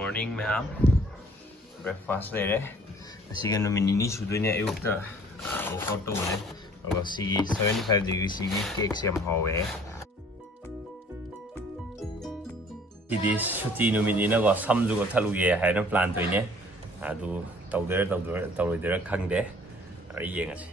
morning ma'am. Breakfast there. Asiga no minini sudoine ayukta workout to ne. Alo sigi 75 degrees sigi cake siam hawe. Idi shuti no minina go samju go thaluge haina plan toine. Adu tawdera khangde. Ari yengase.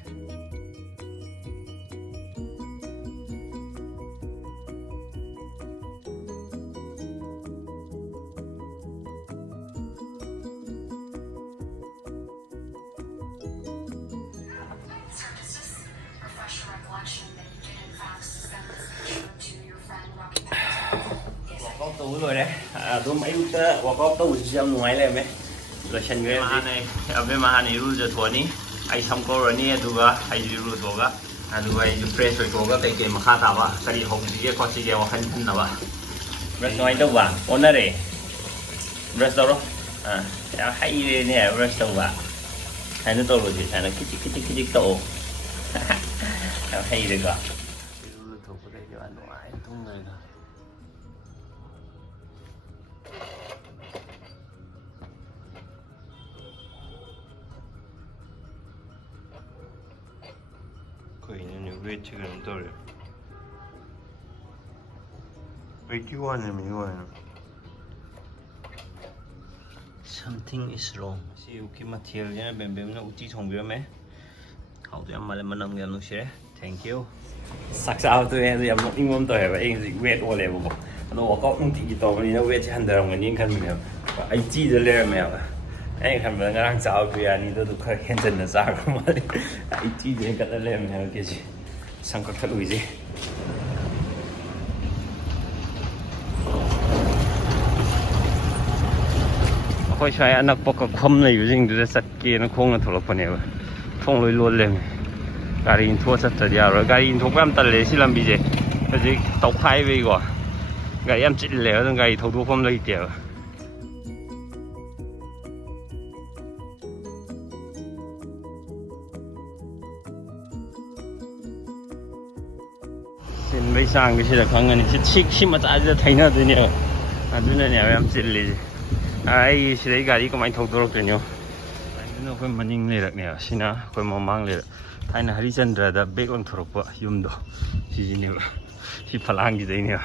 Tủ rồi đấy, tôi mấy lúc có tủ xem ngoài này mấy, rồi xem cái này, bên mà này luôn giờ thôi ní, ai xong cô rồi ní, tôi cái ai luôn rồi cái, tôi cái fresh rồi cái cái mà khá tao á, cái gì hồng gì có gì cái hoàn thân nào á, rest ngoài đâu vậy, ổn đấy, rest đâu rồi, hay nè, rest đâu vậy, hay nó tao rồi thì hay nó cái tủ, hay đấy cả. 거기는 왜 지금 떨려? 왜 끼고 왔냐면 이거는 Something is wrong. Si uki material nya bem na uti thong bia me. Hậu tụi em mà lên nằm gần nó sẽ. Thank you. Sắc sao tụi em thì em nó in mồm tụi em gì wet ô lẹ bộ. Nó có cũng thì tao mình nó wet chân đời mình nhìn khăn mình. Ai chỉ được lẹ mẹ. Anh khăn mình ngang giáo tụi anh đi tôi khơi khen chân là sao mà. Ai chỉ được cái lẹ mẹ cái gì. Sang các thứ gì. Khôi xoay ăn nắp bọc khom nàyอยู่จริงดูจะสักเกนโค้งกันถลกปนเนี่ยท่องลอยล้วนเลยการินทั่วสัตว์เดียวการินทุกแบบตัดเลยสิลำบีเจก็จะตกไข่ไปก่อนการยำจิตเลยต้องการทุกความเลยเดียวเป็นไม่สร้างก็ใช่แต่ครั้งนี้ชิมาจากจะไทยน่าตัวเนี่ยตัวเนี่ยยำจิตเลยai sẽ lấy gari của anh thâu đồ cái nhau, nó phải mình nhìn lên được nè, xin à, phải mong mang lên, thay là hari chân ra đã bế con thâu bự, yếm đồ, gì nè, chỉ phải làm gì đấy nè,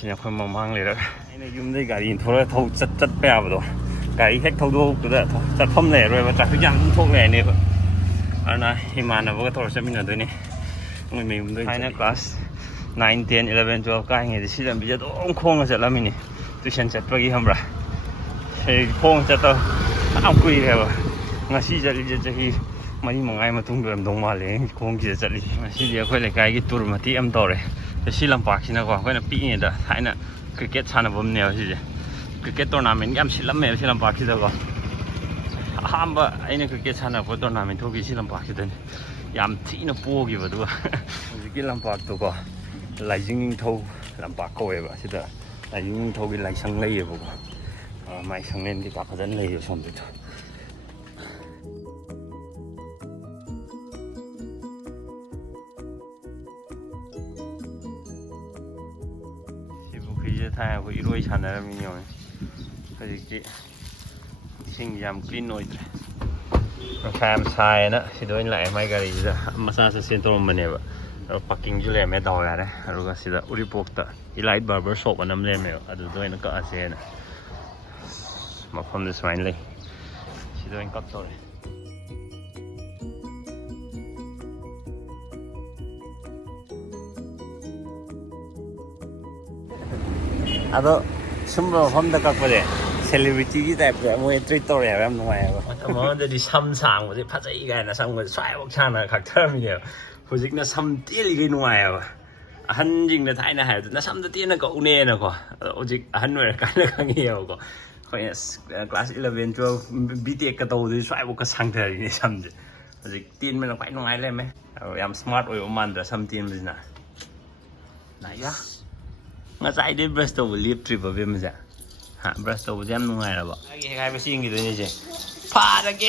xin à phải mong mang lên được, anh này yếm đây gari thâu chất bèo rồi, gari hết thâu đồ cái đó, chất phong này rồi mà chắc cái dạng thâu này nè, anh này, hôm nay nó có thâu sẽ mình ở đây nè, mình đây, thay là class 9, 10, 11, 12 cái này thì xin làm bây giờ ông không có sẽ làm mình, tôi xem chất bao nhiêu không rồi. Phong cho tao ăn quỳ rồi ngày xưa giờ đi giờ thì mấy ngày mà tung đường đông mà lên phong kia giờ đi ngày xưa giờ phải là cái tour mà tí em to rồi thì xí làm bạc xí nào qua cái là pi này đó thấy nè cricket chăn là bấm nèo xí giờ cricket tournament em xí lắm mẹ xí làm bạc xí đâu ham ba anh này cricket chăn là có tournament thôi xí làm bạc xí đấy em tí nó bua gì vậy đó cái làm bạc đâu có lại dính thâu làm bạc coi vậy xí đó lại dính thâu cái lại sang lây vậy mai sang lên thì cả dẫn lấy xong rồi thôi. Thì vũ khí thay của đuôi chăn là mình nhiều. Cái gì chị sinh giảm clean nồi. Cam sai đó thì đôi lại mai cái gì đó massage center mình này vậy. Rồi parking chỗ này mới đòi ra đấy. Rồi cái gì đó Uripok đó. Elite barber shop anh em lên này. Ở đôi nó có xe này. Mà không được xoay lên chỉ tôi anh cắt thôi đó sum vào hôm đó các bạn celebrity cái đẹp mua treat rồi em ngoài mà mà đi xăm sàng rồi phát dậy cái là xong rồi xoay bọc sang là khác thơm nhiều hồi dịch nó xăm tiếc đi ngoài à hắn dịch là thay là hải nó xăm tiếc nó cậu nè nó có dịch hắn rồi cái nó càng nhiều có class 11, 12 BTS cái đầu thì xoay một cái sang thời này xong rồi rồi tiền mình là quay ngoài lên mấy em smart rồi mà đã xong tiền mình nè này á mà chạy đến Bristol live trip ở bên mình dạ hả Bristol em ngoài là bảo hai bác sĩ gì đấy nhỉ party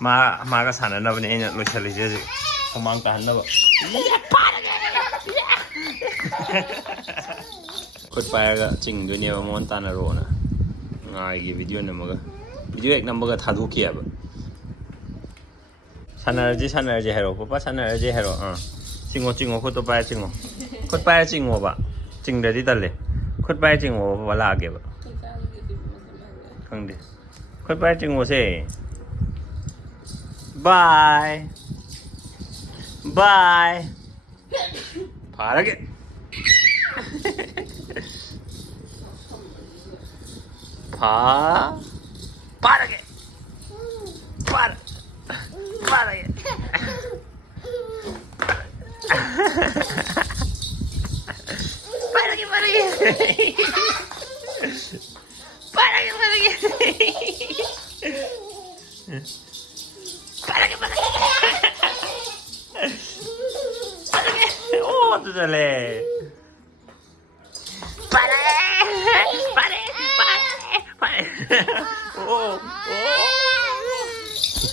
मागा साननबने ऐना लोइसलिसे हजि हुमांग ताहन्नब खुद पायरगा चिंगदुनेबा मोन तानरोना ngai video namaga video ek number ga thadhoki aba sanarji hero papa sanarji hero chingo khut to pa chingo ba chingdadi talle khut pa chingo ba la ge ba khangde khut pa chingo se bye parage parage oh tu sale oh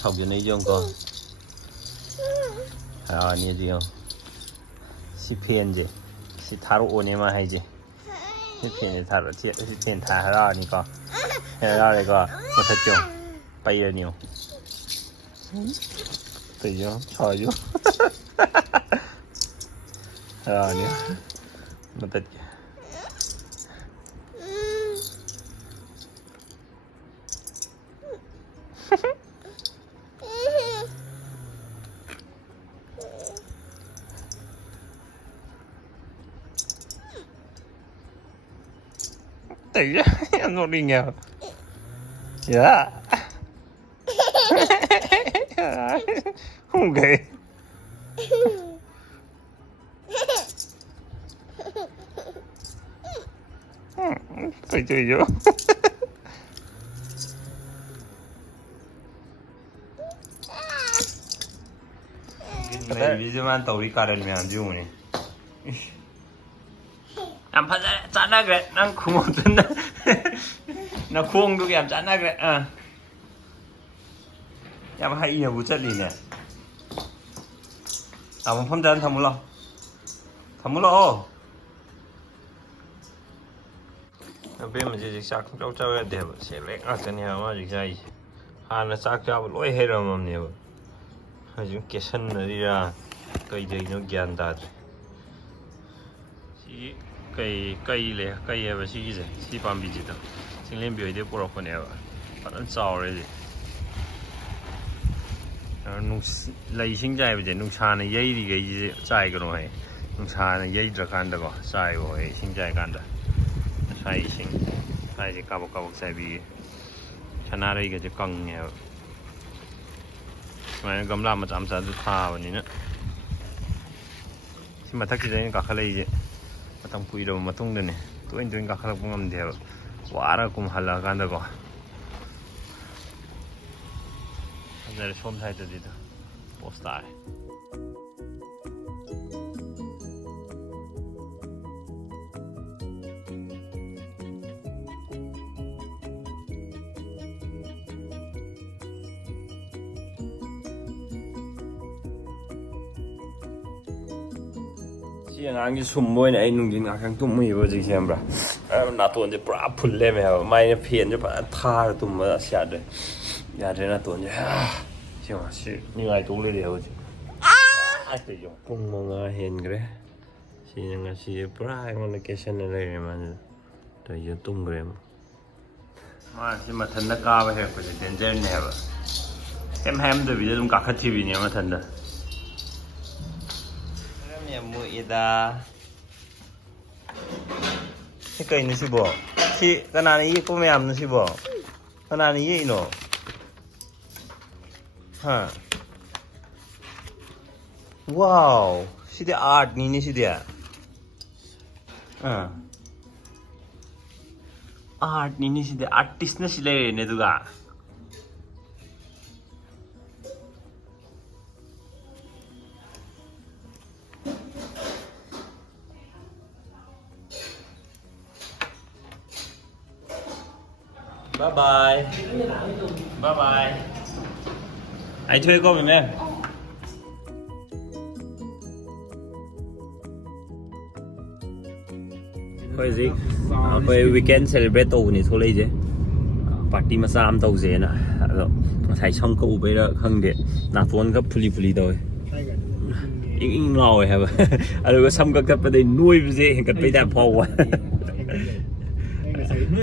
học vô này dương con ni gì không si phiền gì si tharo ô này mà hay gì si phiền thì tharo si phiền thà ra ni con ra đây con một thật chung bay ra nhiều tự do trời vô ra nhiều một thật Tự anh một đi nghèo dạ không kì phải chơi vô này bây giờ mà tàu đi cả đời mình ăn chung này 안 파자 짜나 그래 난 구멍 뜬다 나 구멍 두개 안 짜나 그래 야 뭐 하이야 못 잘리네 뭐 혼자 다 몰라 bên mình chỉ sạc trong cho đẹp sẽ lấy cái này mà chỉ cái nó sạc cho lỗi hết rồi mà nhiều hay chúng cái sân này đi ra cây gì nó gian ta cây này là gì vậy si bám bị gì đó xin lên biểu để bổ ra con này bắt nó trào rồi gì nung lấy sinh trái bây giờ nung trà này dây thì cái gì trái cái này nung trà này dây ra can đó trái rồi sinh trái can đó trái sinh trái thì cao cao trái bị chana đây cái căng nhau mà gam làm mà chạm chạm được thà vậy nữa xin mà thắc cái này cả khai lấy gì matang pui do matung dene tuin ka khalak ngam de wara kum hala kan da ko andare som thai de da postai ngang cái sum môi này anh nung dính ngang tụm mày vào gì xem ra nát tuần thì bả phun lên mày mai nó phiền cho bả tha tụm mà xả đấy nhà thế nát tuần chứ xem mà xí như ai tụm lên đều chứ ai tự dùng cũng mong hiền cái đấy xí ngang xí bả ngon là cái sen này mà rồi giờ tụm cái mà xí mà thân nó cao vậy phải tiền trên này vậy em rồi bây giờ tụm cả khát TV này mà thân đó mua ida cái cây này xí bỏ xí cái này ý có mẹ nó xí bỏ cái này ý nó ha wow xí cái art này xí cái art này xí cái artist nó xí lấy này tụi cả bye bye Anh thuê cô với em. Khơi gì? Khơi weekend celebrate tàu này thôi lấy chứ. Party mà sao tàu gì nè. Thấy xong câu bây giờ không để nạp vốn gấp phuli thôi. Ing ngồi hả? Ở có xong các cái nuôi gì cái bây giờ phô quá.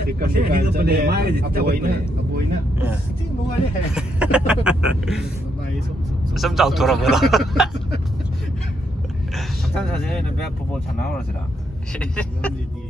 thì cầm cái vấn đề bôi nữa thì mua đấy bài Xong tàu 돌아 보라. 박찬 사진에는 배 부부 잘 나오라지라. làm gì thì